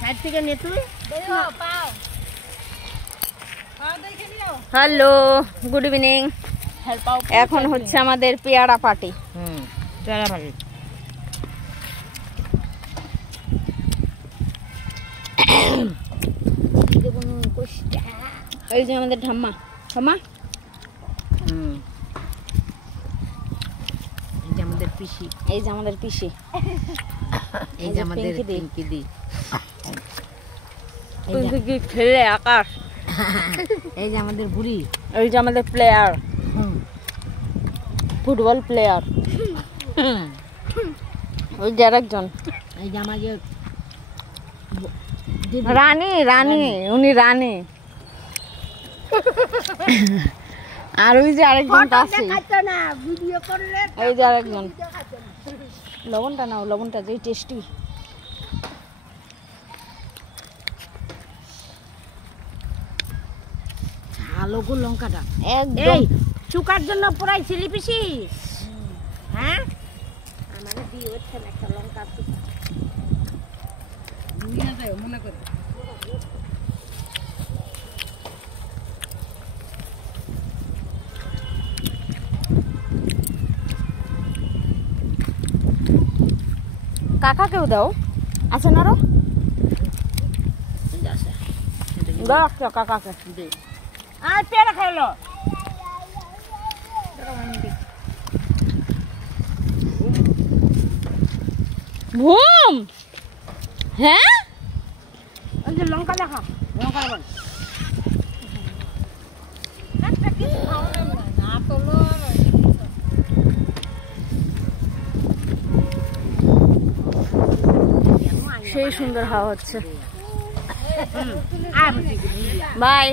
Side থেকে নে তুই পাও। Hello, good evening. এখন হচ্ছে আমাদের পেয়ারা পার্টি। পেয়ারা পার্টি। এই যে আমাদের ঠাম্মা ঠাম্মা, এই যে আমাদের পিসি, এই যে আমাদের পিসি, এই যে আমাদের পিঙ্কি দি, পিঙ্কি খেলে আকাশ, এই যে আমাদের বুড়ি, এই যে আমাদের প্লেয়ার, ফুটবল প্লেয়ার, ওই যে আরেকজন, এই যে আমাদের রানী, রানী উনি রানী। আর ওই যে আরেকজন পাশে, এই যে আরেকজন। লবণটা নাও, লবণটা যে টেস্টি। ঝাল গো লঙ্কাটা একদম চুকার জন্য পুরাই ছিলি পিসি। হ্যাঁ আমাদের দিয়ে হচ্ছে একটা লঙ্কা মনে করে। কাকাকেও দাও, আছে না রো? দাও একটা কাকাকে দে। আর পেয়ারা খাইলো ঘুম। হ্যাঁ ওই যে লঙ্কা দেখা, লঙ্কা দেবেন সেই সুন্দর হাওয়া হচ্ছে। বাই।